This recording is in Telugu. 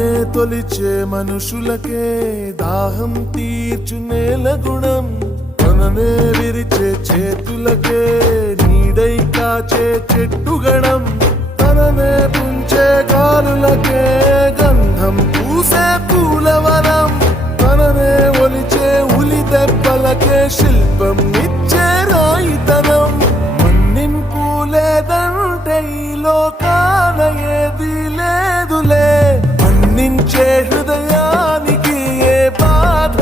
తననే తొలిచే మనుషులకే దాహం తీర్చు నేల గుణం, తననే విరిచే చేతులకే నీడై కాచే చెట్టుగణం, తననే పుంచే గాలులకే గంధం పూసే పూలవనం, తననే ఒలిచే ఉలి దెబ్బలకే శిల్పం ఇచ్చే రాయితనం. మన్నింపు లేదంటే ఈ లోకాన ఏది లేదులే, మన్నించే హృదయానికి ఏ బాధ